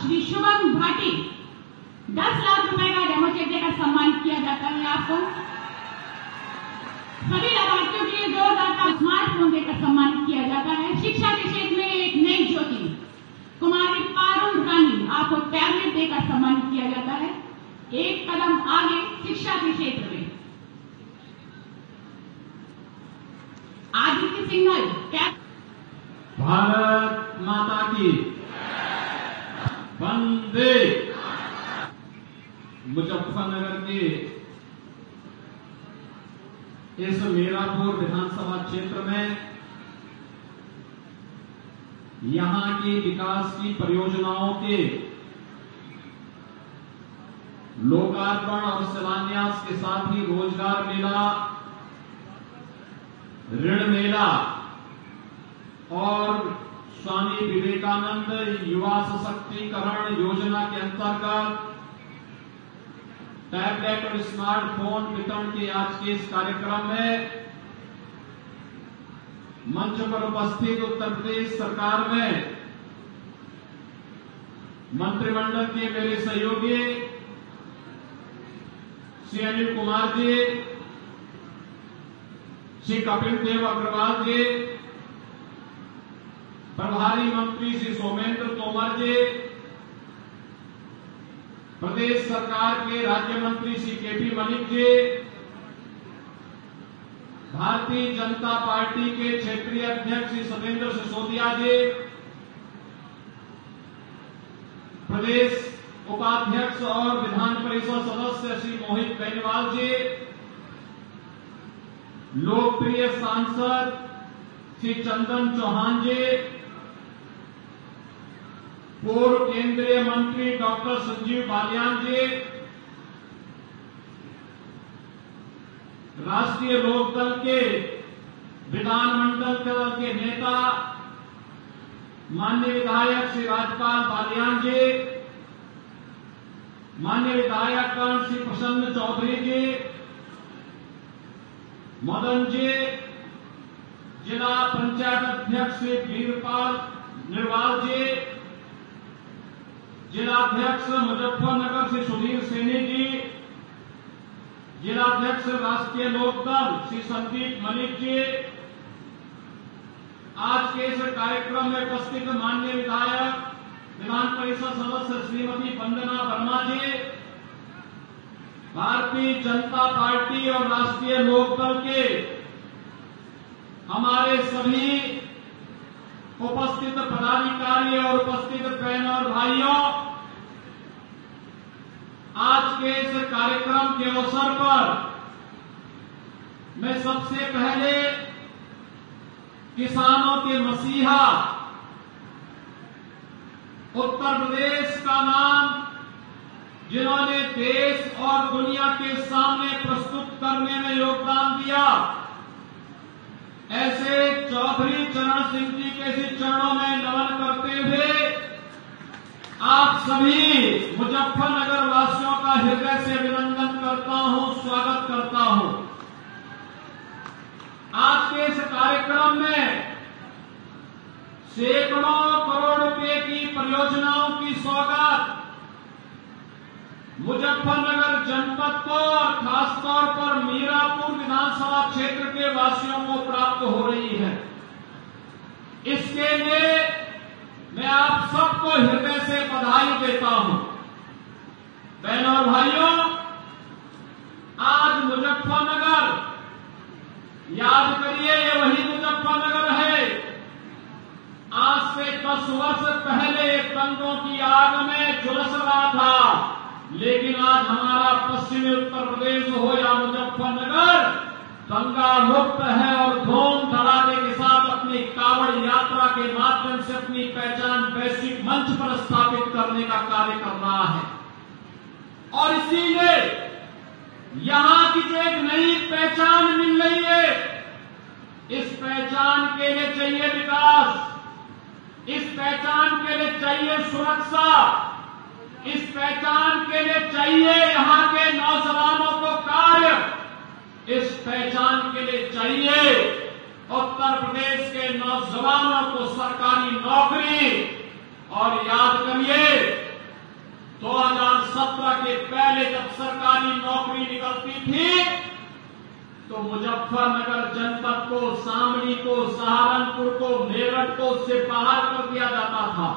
श्री शुभम भाटी 10 लाख रुपए का demo check देकर सम्मानित किया जाता है। आपको सभी लाभार्थियों के लिए जोरदार का स्मार्टफोन देकर सम्मानित किया जाता है। शिक्षा के क्षेत्र में एक नई ज्योति कुमारी पारुल रानी, आपको टैबलेट देकर सम्मानित किया जाता है। एक कदम आगे शिक्षा के क्षेत्र में। आदित्य सिंघल, भारत माता की वंदे। मुजफ्फरनगर के इस मीरापुर विधानसभा क्षेत्र में यहां की विकास की परियोजनाओं के लोकार्पण और शिलान्यास के साथ ही रोजगार मेला, ऋण मेला और स्वामी विवेकानंद युवा सशक्तिकरण योजना के अंतर्गत टैबलेट और स्मार्टफोन वितरण के आज के इस कार्यक्रम में मंच पर उपस्थित उत्तर प्रदेश सरकार में मंत्रिमंडल के मेरे सहयोगी श्री अनिल कुमार जी, श्री कपिल देव अग्रवाल जी, प्रभारी मंत्री श्री सोमेंद्र तोमर जी, प्रदेश सरकार के राज्य मंत्री श्री केपी मलिक जी, भारतीय जनता पार्टी के क्षेत्रीय अध्यक्ष श्री सत्येंद्र सिसोदिया जी, प्रदेश उपाध्यक्ष और विधान परिषद सदस्य श्री मोहित बेनीवाल जी, लोकप्रिय सांसद श्री चंदन चौहान जी, पूर्व केंद्रीय मंत्री डॉक्टर संजीव बालियान जी, राष्ट्रीय लोकदल के विधानमंडल दल के नेता माननीय विधायक श्री राजपाल बालियान जी, माननीय विधायक श्री प्रसन्न चौधरी जी, मदन जी, जिला पंचायत अध्यक्ष श्री वीरपाल निर्वाल जी, जिलाध्यक्ष मुजफ्फरनगर श्री सुधीर सैनी जी, जिलाध्यक्ष राष्ट्रीय लोकदल श्री संदीप मलिक जी, आज के इस कार्यक्रम में उपस्थित माननीय विधायक विधान परिषद सदस्य श्रीमती वंदना वर्मा जी, भारतीय जनता पार्टी और राष्ट्रीय लोकदल के हमारे सभी उपस्थित पदाधिकारी और उपस्थित बहनों और भाइयों, आज के इस कार्यक्रम के अवसर पर मैं सबसे पहले किसानों के मसीहा उत्तर प्रदेश का नाम जिन्होंने देश और दुनिया के सामने प्रस्तुत करने में योगदान दिया, ऐसे चौधरी चरण सिंह जी के चरणों में नमन करते हुए आप सभी मुजफ्फरनगर वासियों का हृदय से अभिनंदन करता हूं, स्वागत करता हूं। आज के इस कार्यक्रम में सैकड़ों करोड़ रुपए की परियोजनाओं की सौगात मुजफ्फरनगर जनपद को और खासतौर पर मीरापुर विधानसभा क्षेत्र के वासियों को प्राप्त हो रही है। इसके लिए मैं आप सबको हृदय से बधाई देता हूं। बहनों और भाइयों, आज मुजफ्फरनगर, याद करिए ये वही मुजफ्फरनगर है। आज से 10 वर्ष पहले दंगों की आग में झुलस रहा था, लेकिन आज हमारा पश्चिमी उत्तर प्रदेश हो या मुजफ्फरनगर दंगा मुक्त है और धूम धड़ाके के साथ अपनी कावड़ यात्रा के माध्यम से अपनी पहचान वैश्विक मंच पर स्थापित करने का कार्य कर रहा है। और इसीलिए यहां की जो एक नई पहचान मिल रही है, इस पहचान के लिए चाहिए विकास, इस पहचान के लिए चाहिए सुरक्षा, इस पहचान के लिए चाहिए यहां के नौजवानों को कार्य, इस पहचान के लिए चाहिए उत्तर प्रदेश के नौजवानों को सरकारी नौकरी। और याद करिए 2017 के पहले जब सरकारी नौकरी निकलती थी तो मुजफ्फरनगर जनपद को, शामली को, सहारनपुर को, मेरठ को उससे बाहर कर दिया जाता था।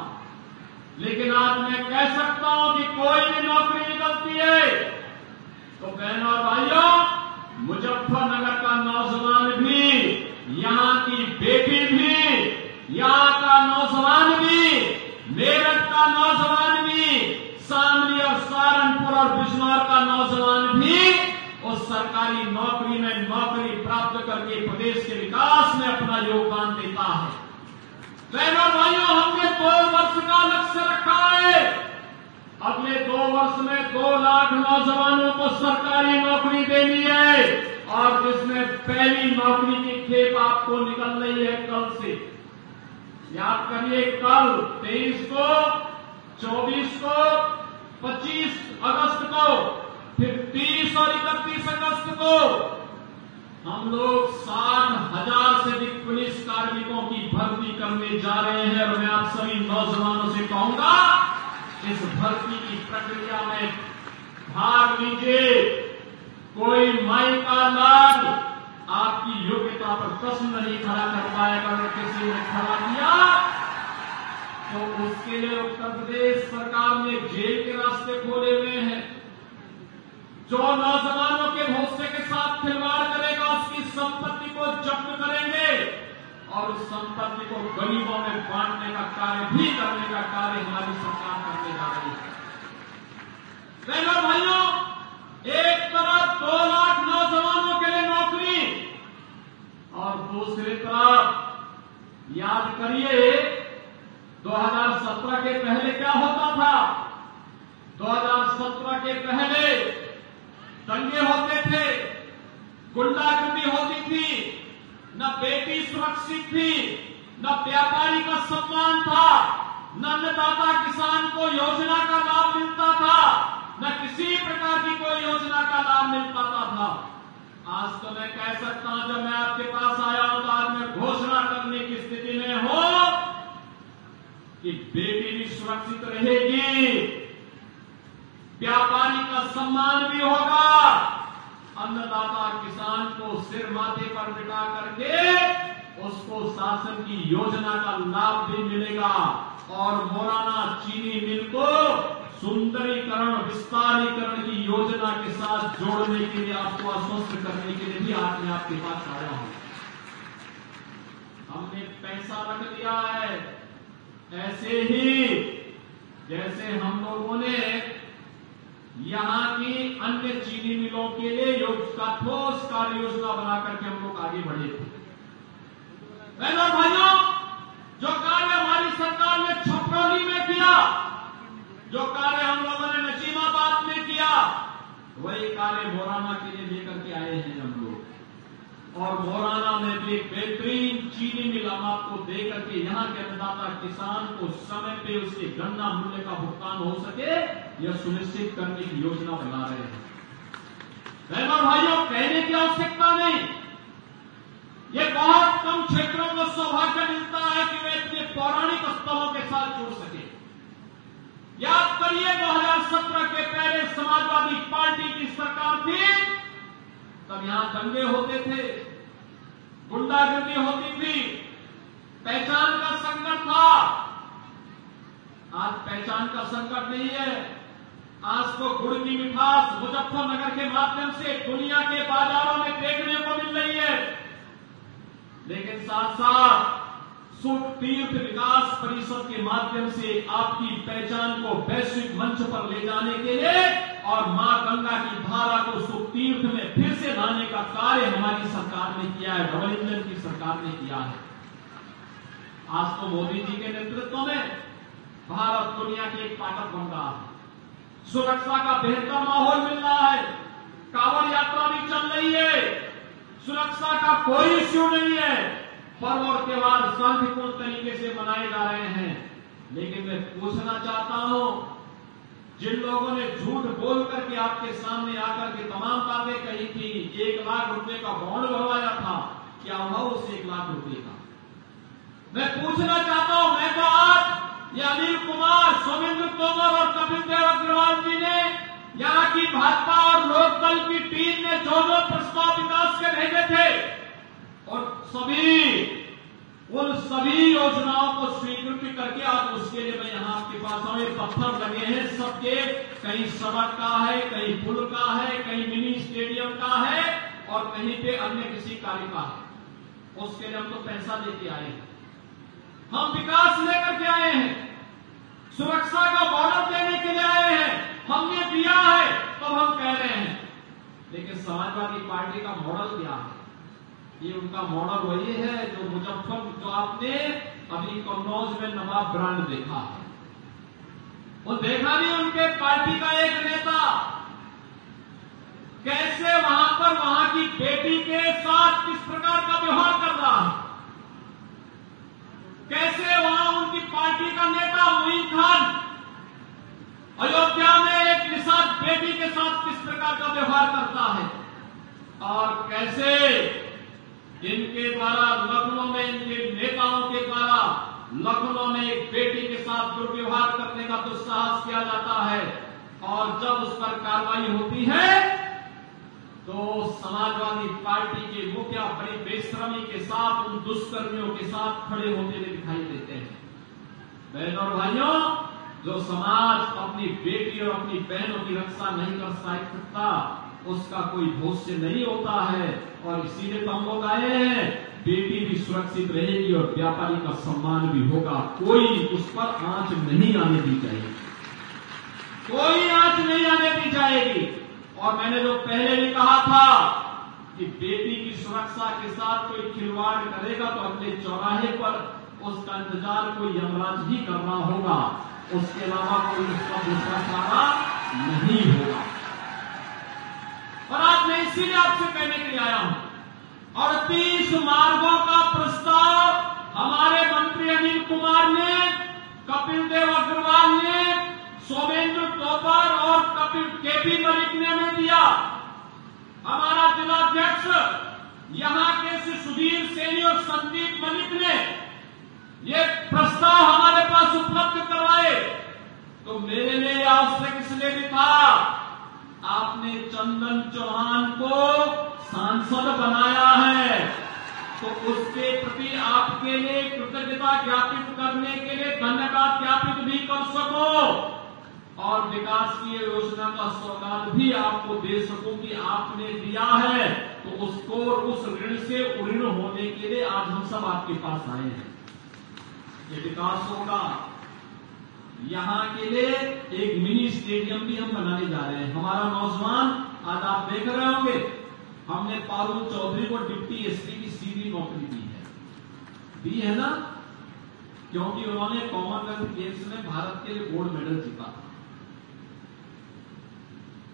लेकिन आज मैं कह सकता हूं कि कोई भी नौकरी निकलती है तो बहनों और भाइयों, मुजफ्फरनगर का नौजवान भी, यहां की बेटी भी, यहां का नौजवान भी, मेरठ का नौजवान भी, शामली और सहारनपुर और बिजनौर का नौजवान भी उस सरकारी नौकरी में नौकरी प्राप्त करके प्रदेश के विकास में अपना योगदान देता है। बहनों भाइयों, हमने 2 वर्ष का लक्ष्य रखा है। अगले 2 वर्ष में 2 लाख नौजवानों को सरकारी नौकरी देनी है और जिसमें पहली नौकरी की खेप आपको निकल रही है कल से। याद करिए, कल 23 को, 24 को, 25 अगस्त को, फिर 30 और 31 अगस्त को हम लोग 60,000 से अधिक पुलिस कार्मिकों की भर्ती करने जा रहे हैं। और मैं आप सभी नौजवानों से कहूंगा, इस भर्ती की प्रक्रिया में भाग लीजिए। कोई माई का लाल आपकी योग्यता पर प्रश्न नहीं खड़ा कर पाएगा। अगर किसी ने खड़ा किया तो उसके लिए उत्तर प्रदेश सरकार ने जेल के रास्ते खोले हुए हैं। जो नौजवानों के भविष्य के साथ खिलवाड़ करेगा उसकी संपत्ति को जब्त करेंगे और उस संपत्ति को गरीबों में बांटने का कार्य भी करने का कार्य हमारी सरकार करने जा रही है। बहनों भाइयों, एक तरफ 2 लाख नौजवानों के लिए नौकरी और दूसरी तरफ याद करिए 2017 के पहले क्या होता था। 2017 के पहले दंगे होते थे, गुंडागर्दी होती थी, न बेटी सुरक्षित थी, न व्यापारी का सम्मान था, न अन्नदाता किसान को योजना का लाभ मिलता था, न किसी प्रकार की कोई योजना का लाभ मिल पाता था। आज तो मैं कह सकता हूं, जब मैं आपके पास आया हूं तो आज मैं घोषणा करने की स्थिति में हूं कि बेटी भी सुरक्षित रहेगी, व्यापारी का सम्मान भी होगा, अन्नदाता किसान को सिर माथे पर बिठा करके उसको शासन की योजना का लाभ भी मिलेगा और मोराना चीनी मिल को सुंदरीकरण, विस्तारीकरण की योजना के साथ जोड़ने के लिए, आपको आश्वस्त करने के लिए भी आज मैं आपके पास आया हूं। हमने पैसा रख दिया है, ऐसे ही जैसे हम लोगों ने यहां की अन्य चीनी मिलों के लिए ठोस कार्य योजना बनाकर के हम लोग आगे बढ़े थे। बहनों भाइयों, जो कार्य हमारी सरकार ने छपरौली में किया, जो कार्य हम लोगों ने नसीमाबाद में किया, वही कार्य मोराना के लिए लेकर के आए हैं हम लोग। और मोराना में भी एक बेहतरीन चीनी मिल हम आपको देकर के यहाँ के अन्नदाता किसान को समय पे उसके गन्ना मूल्य का भुगतान हो सके, यह सुनिश्चित करने की योजना बना रहे हैं। बहनों भाइयों, कहने की आवश्यकता नहीं, ये बहुत कम क्षेत्रों को सौभाग्य मिलता है कि वे अपने पौराणिक स्थलों के साथ जुड़ सके। याद करिए 2017 के पहले समाजवादी पार्टी की सरकार थी, तब यहां दंगे होते थे, गुंडागर्दी होती थी, पहचान का संकट था। आज पहचान का संकट नहीं है। आज तो गुड़ की मिठास मुजफ्फरनगर के माध्यम से दुनिया के बाजारों में देखने को मिल रही है। लेकिन साथ साथ सुख तीर्थ विकास परिषद के माध्यम से आपकी पहचान को वैश्विक मंच पर ले जाने के लिए और मां गंगा की धारा को सुख तीर्थ में फिर से लाने का कार्य हमारी सरकार ने किया है, डबल इंजन की सरकार ने किया है। आज तो मोदी जी के नेतृत्व में भारत दुनिया की एक ताकत बन रहा है, सुरक्षा का बेहतर माहौल मिल रहा है, कांवड़ यात्रा भी चल रही है, सुरक्षा का कोई इश्यू नहीं है, पर्व और त्योहार शांतिपूर्ण तरीके से मनाए जा रहे हैं। लेकिन मैं पूछना चाहता हूं, जिन लोगों ने झूठ बोल करके आपके सामने आकर के तमाम बातें कही थी, 1 लाख रुपए का बॉन्ड भरवाया था, क्या हुआ उस 1 लाख रुपए का? मैं पूछना चाहता हूं, मैं तो आज ये अनिल कुमार, सोमेंद्र तोमर और कपिल देव अग्रवाल जी ने में पत्थर लगे हैं सबके, कहीं सड़क का है, कहीं पुल का है, कहीं मिनी स्टेडियम का है और कहीं पे अन्य किसी कार्य का है। उसके लिए हम तो पैसा लेके आए हैं, हम विकास लेकर के आए हैं, सुरक्षा का बॉर्डर देने के लिए आए हैं, हमने दिया है तो हम कह रहे हैं। लेकिन समाजवादी पार्टी का मॉडल क्या है? ये उनका मॉडल वही है जो मुजफ्फरपुर, जो आपने अभी कन्नौज में नवाब ब्रांड देखा है, वो देखा नहीं उनके पार्टी का एक नेता कैसे वहां पर वहां की बेटी के साथ किस प्रकार का व्यवहार कर रहा है, कैसे वहां उनकी पार्टी का नेता मोइन खान अयोध्या में एक निषाद बेटी के साथ किस प्रकार का व्यवहार करता है, और कैसे इनके द्वारा लखनऊ में, इनके नेताओं के द्वारा लखनऊ में एक बेटी के साथ दुर्व्यवहार करने का दुस्साहस किया जाता है। और जब उस पर कार्रवाई होती है तो समाजवादी पार्टी के मुखिया बड़ी बेशर्मी के साथ उन दुष्कर्मियों के साथ खड़े होते हुए दिखाई देते हैं। बहनों और भाइयों, जो समाज अपनी बेटी और अपनी बहनों की रक्षा नहीं कर सकता उसका कोई भविष्य नहीं होता है। और इसीलिए तो हम लोग आए हैं, बेटी भी सुरक्षित रहेगी और व्यापारी का सम्मान भी होगा, कोई उस पर आंच नहीं आने दी जाएगी, कोई आंच नहीं आने दी जाएगी। और मैंने जो पहले भी कहा था कि बेटी की सुरक्षा के साथ कोई खिलवाड़ करेगा तो अगले चौराहे पर उसका इंतजार कोई यमराज ही कर रहा होगा, उसके अलावा कोई उसका दूसरा चारा नहीं होगा। और आज मैं इसीलिए आपसे कहने के लिए आया हूं। 38 मार्गों का प्रस्ताव हमारे मंत्री अनिल कुमार ने, कपिल देव अग्रवाल ने, सोमेंद्र तोमर और केपी मलिक ने हमें दिया। हमारा जिलाध्यक्ष यहां के श्री सुधीर सैनी और संदीप मलिक ने ये प्रस्ताव हमारे पास उपलब्ध करवाए। तो मेरे लिए आवश्यक इसलिए भी था, आपने चंदन चौहान को सांसद बनाया है तो उसके प्रति आपके लिए कृतज्ञता ज्ञापित करने के लिए धन्यवाद ज्ञापित भी कर सको और विकास की योजना का सौगात भी आपको दे सकूं कि आपने दिया है, तो उसको उस ऋण से उऋण होने के लिए आज हम सब आपके पास आए हैं। ये विकास होगा। यहां के लिए एक मिनी स्टेडियम भी हम बनाने जा रहे हैं। हमारा नौजवान, आज आप देख रहे होंगे, हमने पारुल चौधरी को डिप्टी एसपी की सीधी नौकरी दी है ना, क्योंकि उन्होंने कॉमनवेल्थ गेम्स में भारत के लिए गोल्ड मेडल जीता।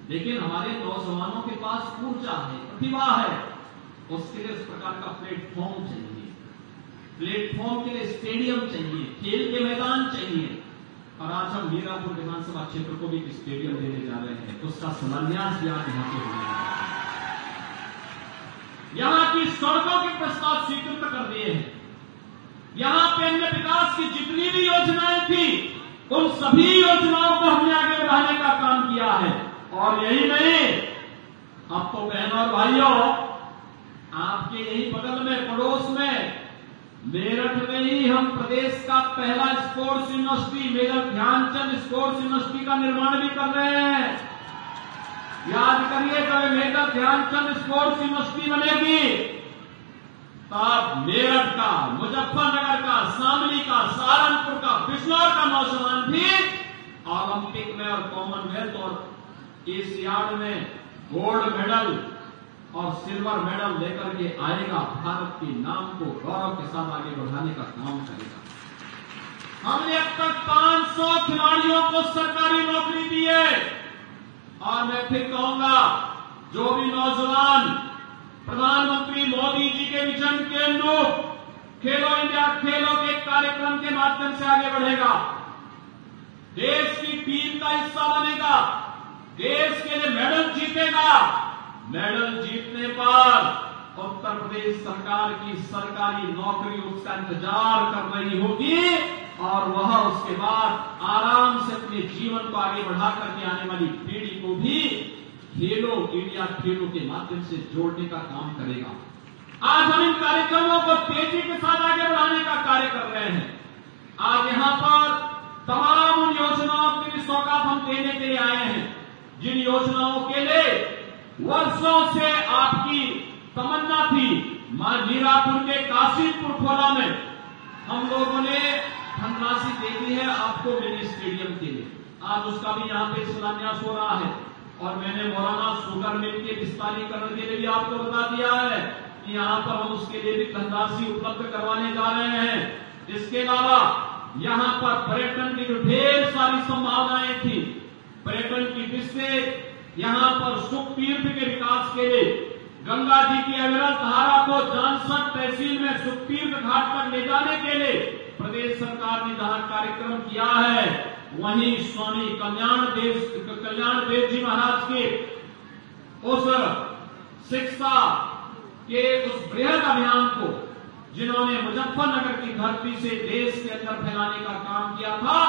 लेकिन हमारे नौजवानों के पास ऊर्जा है, प्रतिभा है, उसके लिए इस प्रकार का प्लेटफॉर्म चाहिए, प्लेटफॉर्म के लिए स्टेडियम चाहिए, खेल के मैदान चाहिए। और आज हम मीरापुर विधानसभा क्षेत्र को भी एक स्टेडियम देने जा रहे हैं, उसका शिलान्यास भी आज यहां पे होने वाला है। यहां की सड़कों के प्रस्ताव स्वीकृत कर दिए हैं। यहां पे अन्य विकास की जितनी भी योजनाएं थी उन सभी योजनाओं को हमने आगे बढ़ाने का काम किया है। और यही नहीं, अब तो बहनों और भाइयों, आपके यही बगल में, पड़ोस में, मेरठ में ही हम प्रदेश का पहला sports university, major Dhyanchand sports university का निर्माण भी कर रहे हैं। याद करिए, जब मेजर ध्यानचंद स्पोर्ट्स यूनिवर्सिटी बनेगी तब मेरठ का, मुजफ्फरनगर का, शामली का, सहारनपुर का, बिजनौर का नौजवान भी ओलंपिक में और कॉमनवेल्थ और एशियाड में गोल्ड मेडल और सिल्वर मेडल लेकर के आएगा, भारत के नाम को गौरव के साथ आगे बढ़ाने का काम करेगा। हमने अब तक 500 खिलाड़ियों को सरकारी नौकरी दी है। और मैं फिर कहूंगा, जो भी नौजवान प्रधानमंत्री मोदी जी के विजन के अनुरूप खेलो इंडिया, खेलों के कार्यक्रम के माध्यम से आगे बढ़ेगा, देश की टीम का हिस्सा बनेगा, देश के लिए मेडल जीतेगा, मेडल जीतने पर उत्तर प्रदेश सरकार की सरकारी नौकरी उसका इंतजार कर रही होगी और वह उसके बाद आराम से अपने जीवन को आगे बढ़ा करके आने वाली पीढ़ी को भी खेलो इंडिया, खेलों के माध्यम से जोड़ने का काम करेगा। आज हम इन कार्यक्रमों को तेजी के साथ आगे बढ़ाने का कार्य कर रहे हैं। आज यहां पर तमाम उन योजनाओं की भी सौगात हम देने के लिए आए हैं, जिन योजनाओं के लिए वर्षों से आपकी तमन्ना थी। मां मीरापुर के कासिमपुर खोला में हम लोगों ने धनराशि दे दी है आपको मिनी स्टेडियम के लिए। आज उसका भी यहाँ पे शिलान्यास हो रहा है और मैंने मौलाना शुगर मिल के विस्तारीकरण के लिए भी आपको बता दिया है कि यहाँ पर हम उसके लिए भी धनराशि उपलब्ध करवाने जा रहे हैं। इसके अलावा यहाँ पर पर्यटन की जो ढेर सारी संभावनाएं थी, पर्यटन की दृष्टि यहाँ पर सुख तीर्थ के विकास के लिए गंगा जी की अविरल धारा को जानसठ तहसील में सुख तीर्थ घाट तक ले जाने के लिए प्रदेश सरकार ने जहां कार्यक्रम किया है, वहीं स्वामी कल्याण देव जी महाराज के उस शिक्षा के उस बृहद अभियान को जिन्होंने मुजफ्फरनगर की धरती से देश के अंदर फैलाने का काम किया था,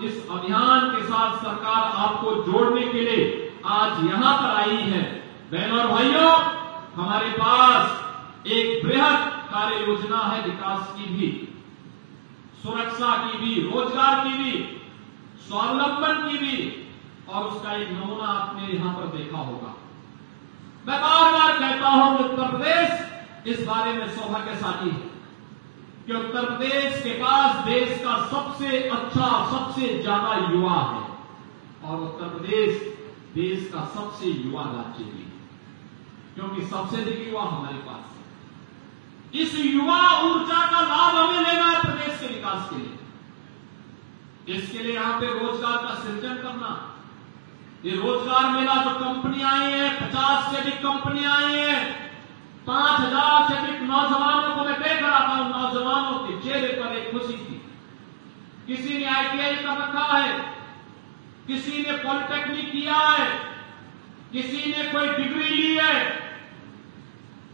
इस अभियान के साथ सरकार आपको जोड़ने के लिए आज यहां पर आई है। बहनों और भाइयों, हमारे पास एक बृहद कार्य योजना है, विकास की भी, सुरक्षा की भी, रोजगार की भी, स्वावलंबन की भी, और उसका एक नमूना आपने यहां पर देखा होगा। मैं बार बार कहता हूं उत्तर प्रदेश इस बारे में सौभाग्यशाली है कि उत्तर प्रदेश के पास देश का सबसे अच्छा, सबसे ज्यादा युवा है और उत्तर प्रदेश देश का सबसे युवा राज्य भी है, क्योंकि सबसे अधिक युवा हमारे पास है। इस युवा ऊर्जा का लाभ हमें लेना है प्रदेश के विकास के लिए। इसके लिए यहां पे रोजगार का सृजन करना, ये रोजगार मेला जो कंपनियां आई है, 50 से अधिक कंपनियां आई है, 5000 से अधिक नौजवानों को मैं देख रहा था, उन नौजवानों के चेहरे पर एक खुशी थी। किसी ने ITI कर रखा है, किसी ने पॉलिटेक्निक किया है, किसी ने कोई डिग्री ली है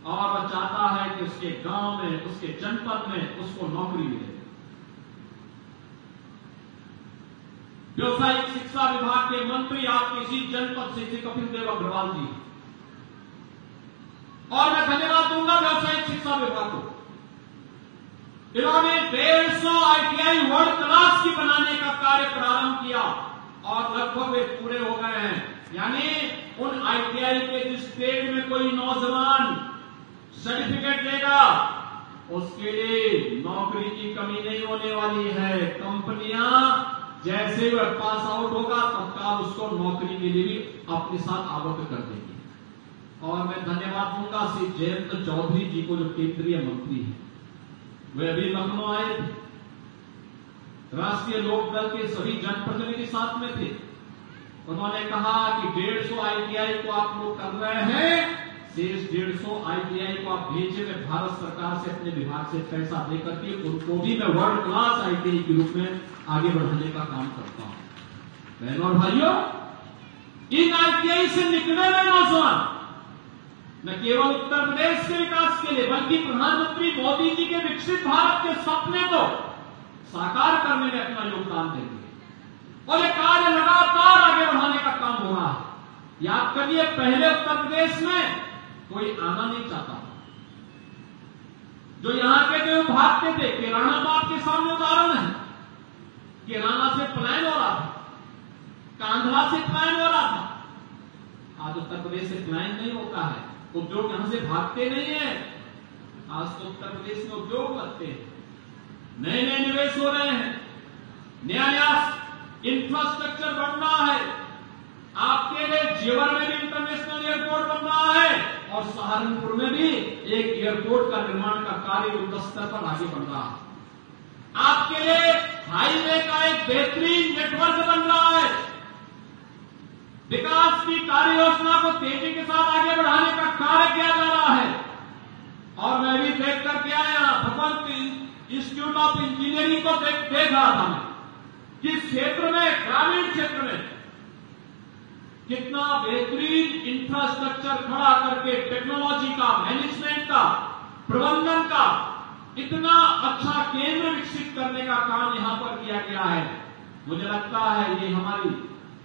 और वह चाहता है कि उसके गांव में, उसके जनपद में उसको नौकरी मिले। व्यावसायिक शिक्षा विभाग के मंत्री आपके इसी जनपद से कपिल देव अग्रवाल जी, और मैं धन्यवाद दूंगा व्यावसायिक शिक्षा विभाग को। इन्होंने 150 ITI वर्ल्ड क्लास की बनाने का कार्य प्रारंभ किया और लगभग वे पूरे हो गए हैं। यानी उन ITI के जिस स्टेट में कोई नौजवान सर्टिफिकेट लेगा, उसके लिए नौकरी की कमी नहीं होने वाली है। कंपनियां जैसे वह पास आउट होगा तत्काल उसको नौकरी के लिए भी अपने साथ आवश्यक कर देगी। और मैं धन्यवाद दूंगा श्री जयंत चौधरी जी को, जो केंद्रीय मंत्री हैं, वे अभी लखनऊ आए थे, राष्ट्रीय लोकदल के सभी जनप्रतिनिधि साथ में थे। उन्होंने कहा कि 150 ITI को आप लोग कर रहे हैं, शेष 150 ITI को आप भेजे, मैं भारत सरकार से अपने विभाग से पैसा देकर के उनको भी मैं वर्ल्ड क्लास ITI के रूप में आगे बढ़ाने का काम करता हूं। बहनों और भाइयों, इन ITI से निकले हुए नौजवान न केवल उत्तर प्रदेश के विकास के लिए, बल्कि प्रधानमंत्री मोदी जी के विकसित भारत के सपने को साकार करने में अपना योगदान देंगे और ये कार्य लगातार आगे बढ़ाने का काम हो रहा है। याद करिए, पहले उत्तर प्रदेश में कोई आना नहीं चाहता, जो यहां के थे वो भागते थे। किराना तो आपके सामने उदाहरण है, किराना से पलायन हो रहा था, कांधला से पलायन हो रहा था। आज उत्तर प्रदेश से पलायन नहीं होता है, उद्योग यहां से भागते नहीं है। आज तो उत्तर प्रदेश में उद्योग लगते हैं, नए नए निवेश हो रहे हैं, नया नया इंफ्रास्ट्रक्चर बन रहा है। आपके लिए जेवर में भी इंटरनेशनल एयरपोर्ट बन रहा है और सहारनपुर में भी एक एयरपोर्ट का निर्माण का कार्य युद्ध स्तर पर आगे बढ़ रहा है। आपके लिए हाईवे का एक बेहतरीन नेटवर्क बन रहा है। विकास की कार्य योजना को तेजी के साथ आगे बढ़ाने का कार्य किया जा रहा है। और मैं भी देख करके आया, भगवंत इंस्टीट्यूट ऑफ इंजीनियरिंग को देख रहा था मैं, किस क्षेत्र में, ग्रामीण क्षेत्र में कितना बेहतरीन इंफ्रास्ट्रक्चर खड़ा करके टेक्नोलॉजी का, मैनेजमेंट का, प्रबंधन का इतना अच्छा केंद्र विकसित करने का काम यहां पर किया गया है। मुझे लगता है ये हमारी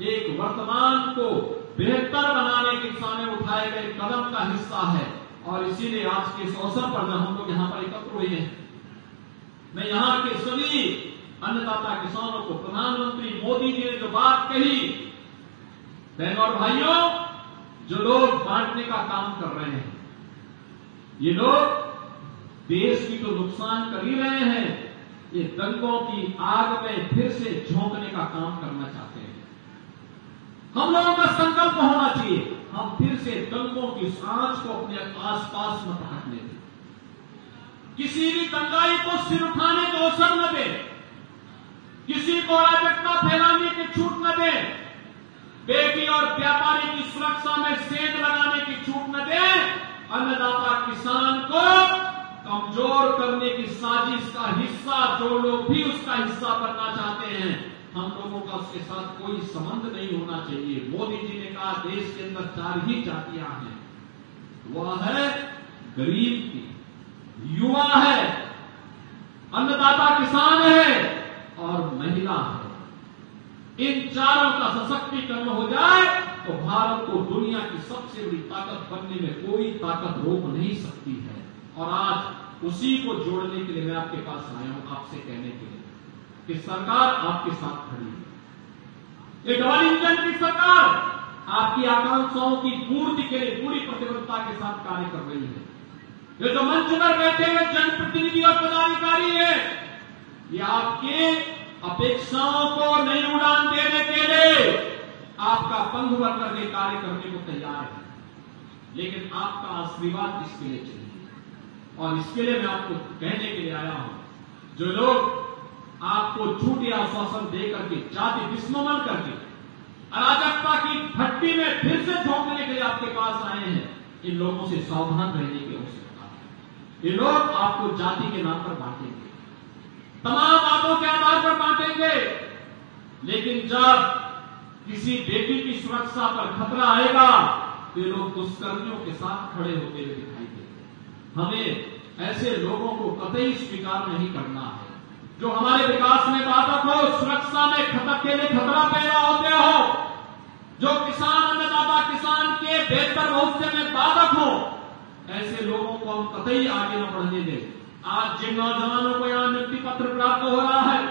एक वर्तमान को बेहतर बनाने की दिशा में उठाए गए कदम का हिस्सा है। और इसीलिए आज के इस अवसर पर जब हम लोग यहां पर एकत्र हुए हैं, मैं यहां के सभी अन्नदाता किसानों को प्रधानमंत्री मोदी जी ने जो बात कही, बहनों और भाइयों, जो लोग बांटने का काम कर रहे हैं, ये लोग देश की तो नुकसान कर ही रहे हैं, ये दंगों की आग में फिर से झोंकने का काम करना चाहते हैं। हम लोगों का संकल्प होना चाहिए, हम फिर से दंगों की आंच को अपने आसपास न पकड़ने दें, किसी भी दंगाई को सिर उठाने का अवसर न दें, किसी को अराजकता फैलाने की छूट न दें, बेटी और व्यापारी की सुरक्षा में सेंध लगाने की छूट न दें, अन्नदाता किसान को कमजोर करने की साजिश का हिस्सा जो लोग भी उसका हिस्सा बनना चाहते हैं, हम लोगों का उसके साथ कोई संबंध नहीं होना चाहिए। मोदी जी ने कहा देश के अंदर 4 ही जातियां हैं, वह है गरीब की, युवा है, अन्नदाता किसान है और महिला है। इन चारों का सशक्तिकरण हो जाए तो भारत को दुनिया की सबसे बड़ी ताकत बनने में कोई ताकत रोक नहीं सकती है। और आज उसी को जोड़ने के लिए मैं आपके पास आया हूं, आपसे कहने के लिए कि सरकार आपके साथ खड़ी है। ये डबल इंजन की सरकार आपकी आकांक्षाओं की पूर्ति के लिए पूरी प्रतिबद्धता के साथ कार्य कर रही है। ये जो मंच पर बैठे हुए जनप्रतिनिधि और पदाधिकारी है, ये आपके अपेक्षाओं को नई उड़ान देने के लिए आपका पंख बनकर के कार्य करने को तैयार है, लेकिन आपका आशीर्वाद इसके लिए चाहिए। और इसके लिए मैं आपको कहने के लिए आया हूं, जो लोग आपको झूठे आश्वासन देकर के जाति विस्मरण करके अराजकता की भट्टी में फिर से झोंकने के लिए आपके पास आए हैं, इन लोगों से सावधान रहने की आवश्यकता है। ये लोग आपको जाति के नाम पर बांटेंगे, तमाम बातों के आधार पर बांटेंगे, लेकिन जब किसी बेटी की सुरक्षा पर खतरा आएगा तो लोग दुष्कर्मियों के साथ खड़े होते हुए दिखाई देंगे। हमें ऐसे लोगों को कतई स्वीकार नहीं करना है, जो हमारे विकास में बाधक हो, सुरक्षा में के लिए खतरा पैदा होते हो, जो किसान अन्नदाता किसान के बेहतर भविष्य में बाधक हो, ऐसे लोगों को हम कतई आगे न बढ़ने दें। आज जिन नौजवानों को यहां नियुक्ति पत्र प्राप्त हो रहा है,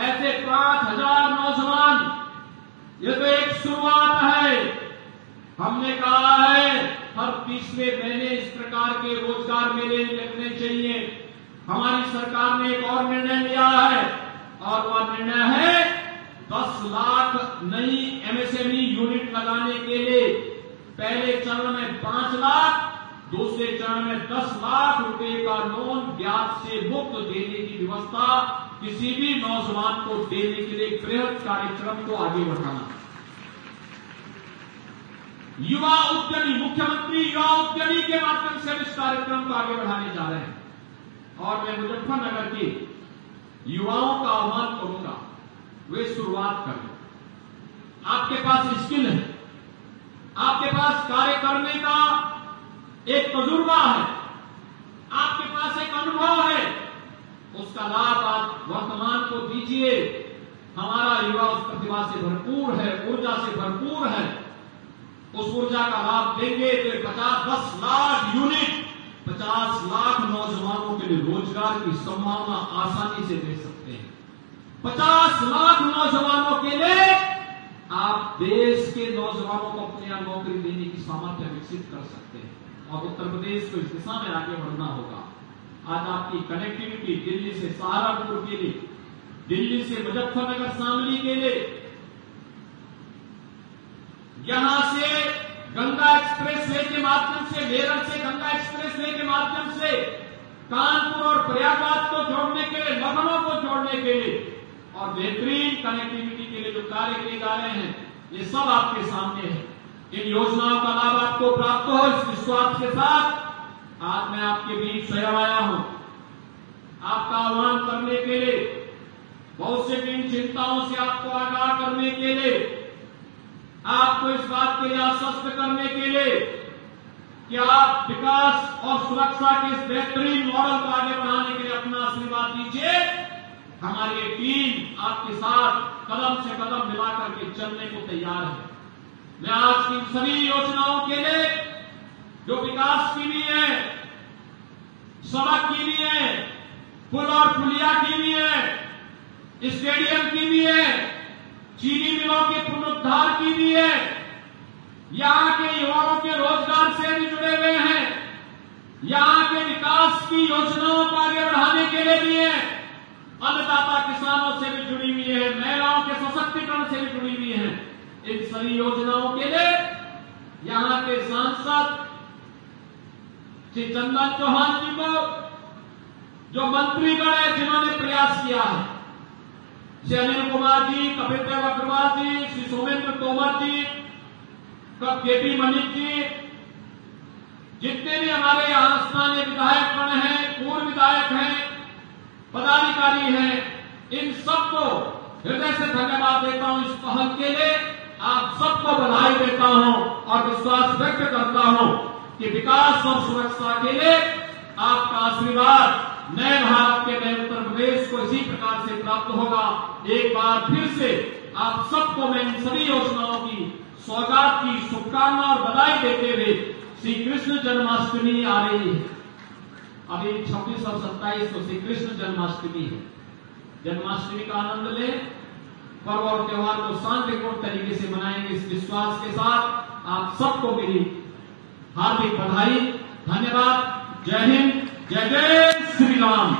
ऐसे 5000 नौजवान, ये तो एक शुरुआत है। हमने कहा है हर तीसरे महीने इस प्रकार के रोजगार मेले लगने चाहिए। हमारी सरकार ने एक और निर्णय लिया है, और वह निर्णय है 10 लाख नई एमएसएमई यूनिट लगाने के लिए पहले चरण में 5 लाख, दूसरे चरण में 10 लाख रुपए का लोन ब्याज से मुक्त देने की व्यवस्था किसी भी नौजवान को देने के लिए बृहद कार्यक्रम को आगे बढ़ाना। युवा उद्यमी, मुख्यमंत्री युवा उद्यमी के माध्यम से इस कार्यक्रम को आगे बढ़ाने जा रहे हैं। और मैं मुजफ्फरनगर के युवाओं का आह्वान करूंगा, वे शुरुआत करें। आपके पास स्किल है, आपके पास कार्य करने का एक तजुर्बा है, आपके पास एक अनुभव है, उसका लाभ आप वर्तमान को दीजिए। हमारा युवा उस प्रतिभा से भरपूर है, ऊर्जा से भरपूर है, उस ऊर्जा का लाभ देंगे तो 10 लाख यूनिट 50 लाख नौजवानों के लिए रोजगार की संभावना आसानी से दे सकते हैं। 50 लाख नौजवानों के लिए आप देश के नौजवानों को अपने यहां नौकरी देने की सामर्थ्य विकसित कर सकते हैं, और उत्तर प्रदेश को इस दिशा में आगे बढ़ना होगा। आज आपकी कनेक्टिविटी दिल्ली से सहारनपुर के लिए, दिल्ली से मुजफ्फरनगर शामली के लिए, यहां से गंगा एक्सप्रेस वे के माध्यम से, मेरठ से गंगा एक्सप्रेस वे के माध्यम से कानपुर और प्रयागराज को जोड़ने के लिए, लखनऊ को जोड़ने के लिए और बेहतरीन कनेक्टिविटी के लिए जो कार्य किए जा रहे हैं, ये सब आपके सामने है। इन योजनाओं का लाभ आपको प्राप्त हो, इस विश्वास के साथ आज मैं आपके बीच स्वयं आया हूं, आपका आह्वान करने के लिए, भविष्य की इन चिंताओं से आपको आगाह करने के लिए, आपको इस बात के लिए आश्वस्त करने के लिए कि आप विकास और सुरक्षा के इस बेहतरीन मॉडल को आगे बढ़ाने के लिए अपना आशीर्वाद दीजिए। हमारी टीम आपके साथ कदम से कदम मिलाकर के चलने को तैयार है। मैं आज की सभी योजनाओं के लिए, जो विकास की भी है, सड़क की भी है, पुल और पुलिया की भी है, स्टेडियम की भी है, चीनी मिलों के पुनरुद्धार की भी है, यहाँ के युवाओं के रोजगार से भी जुड़े हुए हैं, यहाँ के विकास की योजनाओं को आगे बढ़ाने के लिए भी है, अन्नदाता किसानों से भी जुड़ी हुई है, महिलाओं के सशक्तिकरण से भी जुड़ी हुई है। इन सभी योजनाओं के लिए यहाँ के सांसद श्री चंदन चौहान जी को, जो मंत्रीगण है जिन्होंने प्रयास किया है, श्री अनिल कुमार जी, कपिल देव अग्रवाल जी, श्री सोमेंद्र तोमर जी, केपी मलिक जी, जितने भी हमारे यहाँ स्थानीय विधायकगण हैं, पूर्व विधायक हैं, पदाधिकारी हैं, इन सबको हृदय से धन्यवाद देता हूं इस पहल के लिए। आप सबको बधाई देता हूं और विश्वास व्यक्त करता हूं कि विकास और सुरक्षा के लिए आपका आशीर्वाद नए भारत के नए उत्तर प्रदेश को इसी प्रकार से प्राप्त होगा। एक बार फिर से आप सबको मैं इन सभी योजनाओं की सौगात की शुभकामना और बधाई देते हुए, श्री कृष्ण जन्माष्टमी आ रही है, अभी 26 और 27 को श्री कृष्ण जन्माष्टमी है। जन्माष्टमी का आनंद लें, पर्व और त्योहार को शांतिपूर्ण तरीके से मनाएंगे इस विश्वास के साथ। आप सबको मेरी हार्दिक बधाई, धन्यवाद। जय हिंद, जय जय श्री राम।